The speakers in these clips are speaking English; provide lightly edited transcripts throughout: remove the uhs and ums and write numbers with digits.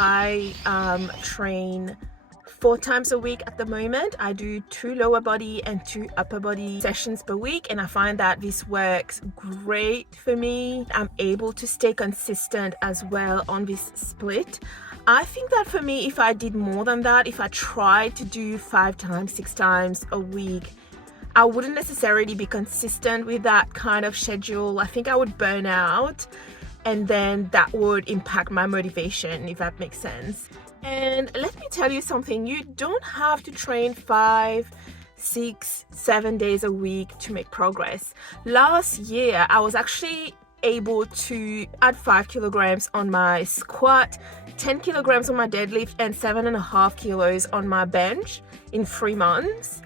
I train 4 times a week at the moment. I do 2 lower body and 2 upper body sessions per week, and I find that this works great for me. I'm able to stay consistent as well on this split. I think that for me, if I did more than that, if I tried to do 5 times, 6 times a week, I wouldn't necessarily be consistent with that kind of schedule. I think I would burn out, and then that would impact my motivation, if that makes sense. And let me tell you something, you don't have to train 5, 6, 7 days a week to make progress. Last year, I was actually able to add 5 kilograms on my squat, 10 kilograms on my deadlift, and 7.5 kilos on my bench in 3 months,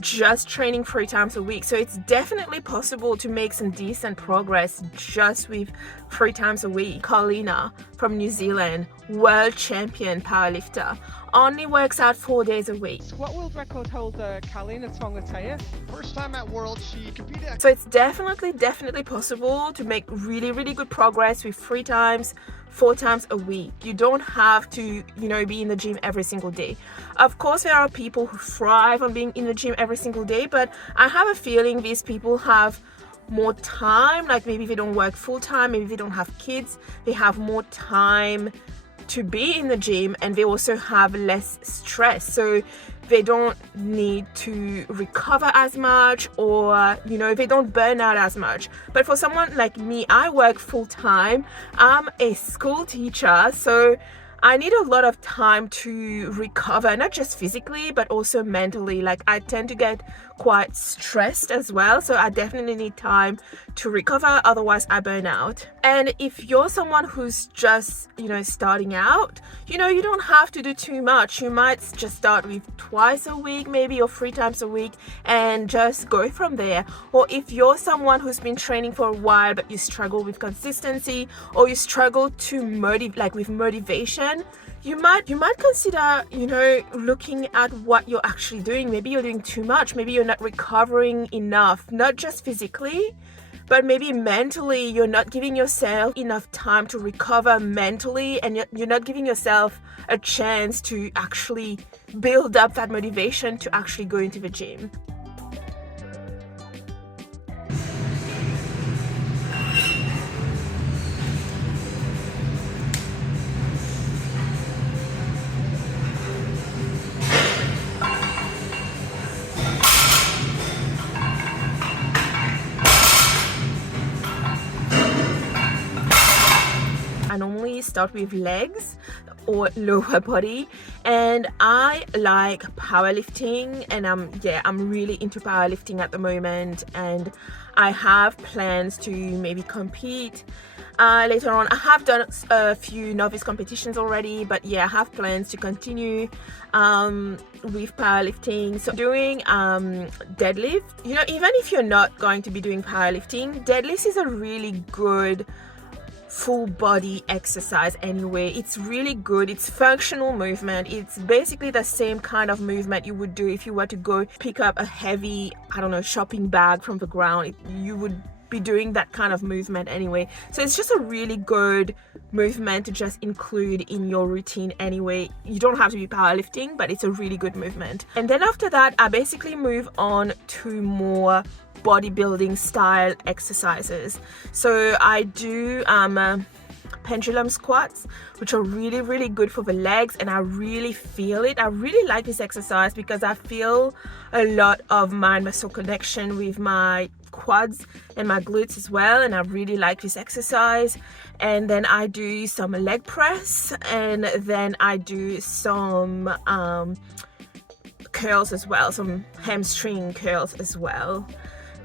just training 3 times a week. So it's definitely possible to make some decent progress just with 3 times a week. Carlina from New Zealand, world champion powerlifter, only works out 4 days a week. Squat world record holder Carlina Tongataya. First time at World, she competed. So it's definitely possible to make really good progress with 3 times, 4 times a week. You don't have to, be in the gym every single day. Of course, there are people who thrive on being in the gym every single day, but I have a feeling these people have more time. Like maybe they don't work full time, maybe they don't have kids, they have more time to be in the gym, and they also have less stress, so they don't need to recover as much, or they don't burn out as much. But for someone like me, I work full time, I'm a school teacher, so I need a lot of time to recover, not just physically but also mentally. Like I tend to get quite stressed as well, so I definitely need time to recover, otherwise I burn out. And if you're someone who's just starting out, you don't have to do too much. You might just start with 2 a week maybe, or 3 times a week, and just go from there. Or if you're someone who's been training for a while but you struggle with consistency, or you struggle to with motivation, you might consider looking at what you're actually doing. Maybe you're doing too much, maybe you're not recovering enough, not just physically but maybe mentally. You're not giving yourself enough time to recover mentally, and you're not giving yourself a chance to actually build up that motivation to actually go into the gym. I normally start with legs or lower body, and I like powerlifting, and I'm really into powerlifting at the moment, and I have plans to maybe compete later on. I have done a few novice competitions already, but I have plans to continue with powerlifting. So doing deadlift, even if you're not going to be doing powerlifting, deadlift is a really good full body exercise anyway. It's really good. It's functional movement. It's basically the same kind of movement you would do if you were to go pick up a heavy, shopping bag from the ground. You would be doing that kind of movement anyway. So it's just a really good movement to just include in your routine anyway. You don't have to be powerlifting, but it's a really good movement. And then after that, I basically move on to more bodybuilding style exercises. So I do pendulum squats, which are really good for the legs, and I really feel it. I really like this exercise because I feel a lot of mind muscle connection with my quads and my glutes as well, and I really like this exercise. And then I do some leg press, and then I do some curls as well, some hamstring curls as well.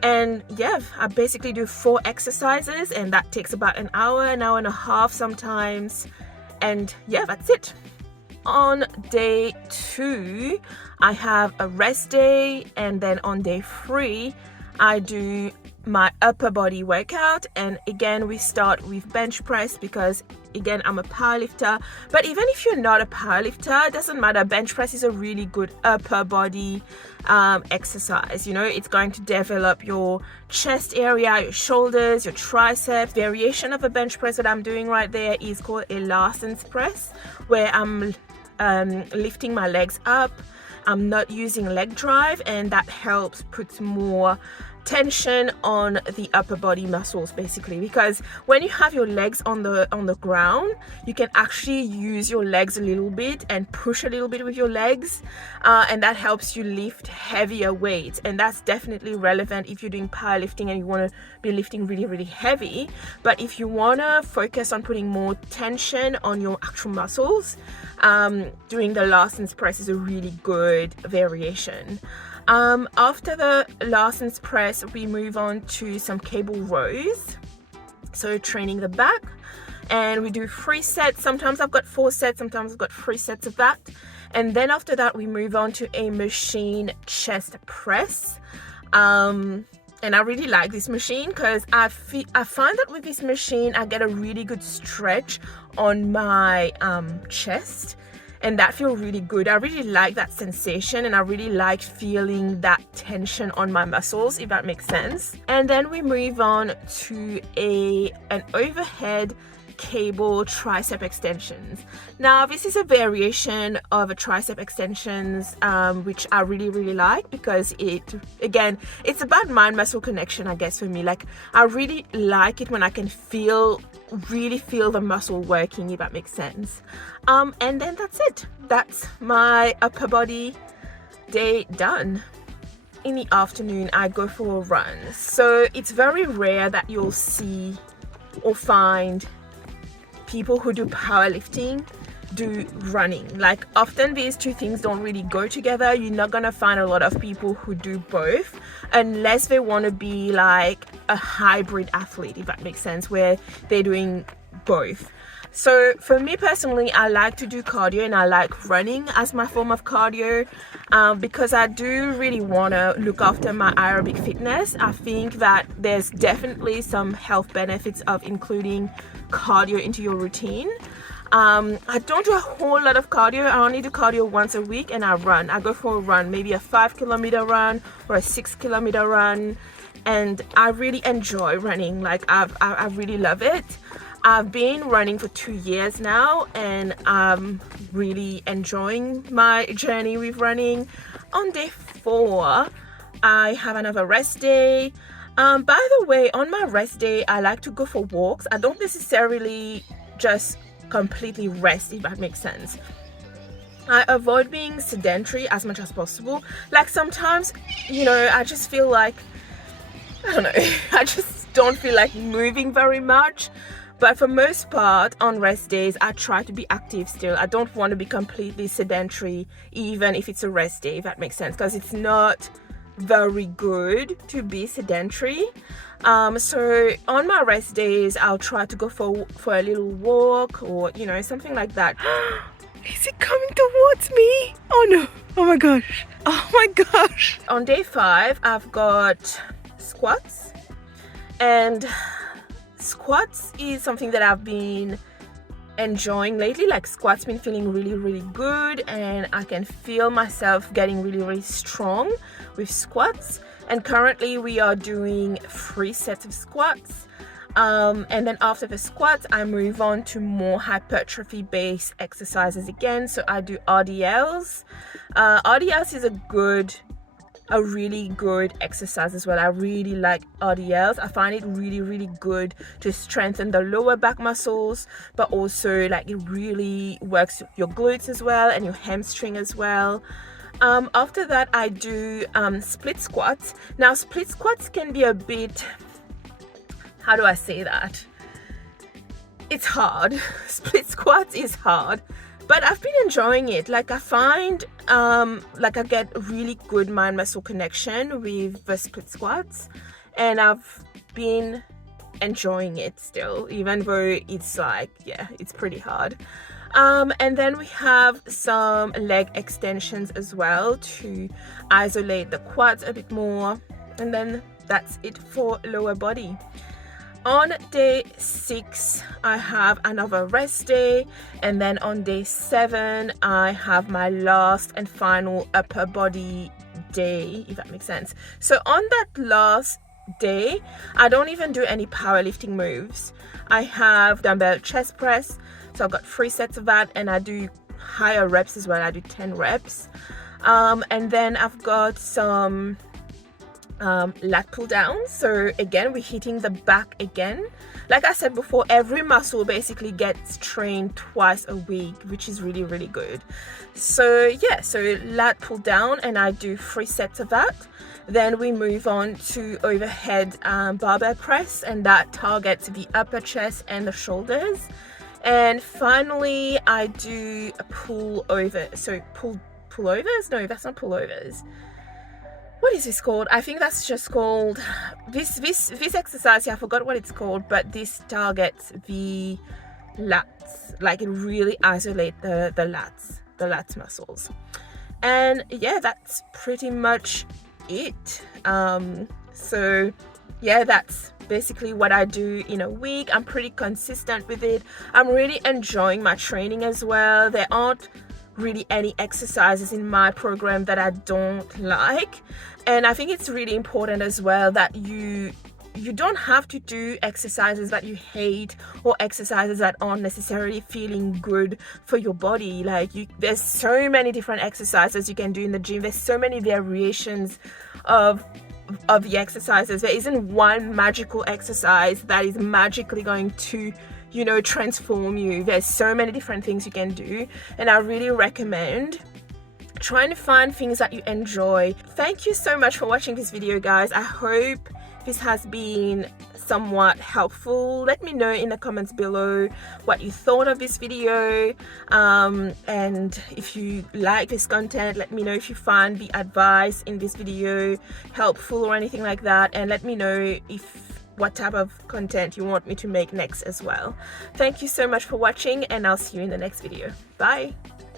And I basically do 4 exercises, and that takes about an hour and a half sometimes, and that's it. On day 2 I have a rest day, and then on day 3 I do my upper body workout. And again, we start with bench press because again, I'm a powerlifter. But even if you're not a powerlifter, it doesn't matter. Bench press is a really good upper body exercise. You know, it's going to develop your chest area, your shoulders, your triceps. Variation of a bench press that I'm doing right there is called a Larson's press, where I'm lifting my legs up. I'm not using leg drive, and that helps put more tension on the upper body muscles, basically, because when you have your legs on the ground, you can actually use your legs a little bit and push a little bit with your legs, and that helps you lift heavier weights. And that's definitely relevant if you're doing powerlifting and you want to be lifting really, really heavy. But if you want to focus on putting more tension on your actual muscles, doing the Larson's press is a really good variation. After the Larson's press, we move on to some cable rows, so training the back, and we do 3 sets. Sometimes I've got 4 sets, sometimes I've got 3 sets of that. And then after that, we move on to a machine chest press. And I really like this machine because I find that with this machine I get a really good stretch on my chest, and that feels really good. I really like that sensation, and I really like feeling that tension on my muscles, if that makes sense. And then we move on to an overhead cable tricep extensions. Now this is a variation of a tricep extensions, which I really, really like, because it's about mind muscle connection, I guess, for me. Like, I really like it when I can really feel the muscle working, if that makes sense. And then that's it. That's my upper body day done. In the afternoon, I go for a run. So it's very rare that you'll see or find people who do powerlifting do running. Like, often these two things don't really go together. You're not gonna find a lot of people who do both, unless they want to be like a hybrid athlete, if that makes sense, where they're doing both. So for me personally, I like to do cardio, and I like running as my form of cardio, because I do really want to look after my aerobic fitness. I think that there's definitely some health benefits of including cardio into your routine. I don't do a whole lot of cardio. I only do cardio once a week, and I run. I go for a run, maybe a 5-kilometer run or a 6-kilometer run, and I really enjoy running. Like, I really love it. I've been running for 2 years now, and I'm really enjoying my journey with running. On day 4, I have another rest day. By the way, on my rest day, I like to go for walks. I don't necessarily just completely rest, if that makes sense. I avoid being sedentary as much as possible. Like, sometimes, you know, I just feel like, I don't know, I just don't feel like moving very much. But for most part, on rest days, I try to be active still. I don't want to be completely sedentary, even if it's a rest day, if that makes sense, because it's not very good to be sedentary. So on my rest days, I'll try to go for a little walk, or, you know, something like that. Is it coming towards me? Oh no. Oh my gosh. Oh my gosh. On day 5, I've got squats, and squats is something that I've been enjoying lately. Like, squats been feeling really, really good, and I can feel myself getting really, really strong with squats. And currently we are doing 3 sets of squats, and then after the squats I move on to more hypertrophy based exercises again. So I do RDLs. RDLs is a really good exercise as well. I really like RDLs. I find it really, really good to strengthen the lower back muscles, but also, like, it really works your glutes as well and your hamstring as well. After that, I do split squats. Now, split squats can be a bit, how do I say that? It's hard. Split squats is hard, but I've been enjoying it. Like, I find like I get really good mind muscle connection with the split squats, and I've been enjoying it still, even though it's like, yeah, it's pretty hard. And then we have some leg extensions as well to isolate the quads a bit more. And then that's it for lower body. On day 6 I have another rest day, and then on day 7 I have my last and final upper body day, if that makes sense. So on that last day I don't even do any powerlifting moves. I have dumbbell chest press, so I've got 3 sets of that, and I do higher reps as well. I do 10 reps, and then I've got some lat pull down. So again, we're hitting the back again. Like I said before, every muscle basically gets trained twice a week, which is really, really good. So yeah, so lat pull down, and I do 3 sets of that. Then we move on to overhead barbell press, and that targets the upper chest and the shoulders. And finally I do a pull over, so pullovers, no, that's not pullovers. What is this called? I think that's just called this exercise here. I forgot what it's called, but this targets the lats. Like, it really isolates the lats muscles. And yeah, that's pretty much it. So yeah, that's basically what I do in a week. I'm pretty consistent with it. I'm really enjoying my training as well. There aren't really any exercises in my program that I don't like, and I think it's really important as well that you don't have to do exercises that you hate or exercises that aren't necessarily feeling good for your body. Like, there's so many different exercises you can do in the gym. There's so many variations of the exercises. There isn't one magical exercise that is magically going to, you know, transform you. There's so many different things you can do, and I really recommend trying to find things that you enjoy. Thank you so much for watching this video, guys. I hope this has been somewhat helpful. Let me know in the comments below what you thought of this video, and if you like this content, let me know if you find the advice in this video helpful or anything like that, and let me know what type of content you want me to make next as well. Thank you so much for watching, and I'll see you in the next video. Bye.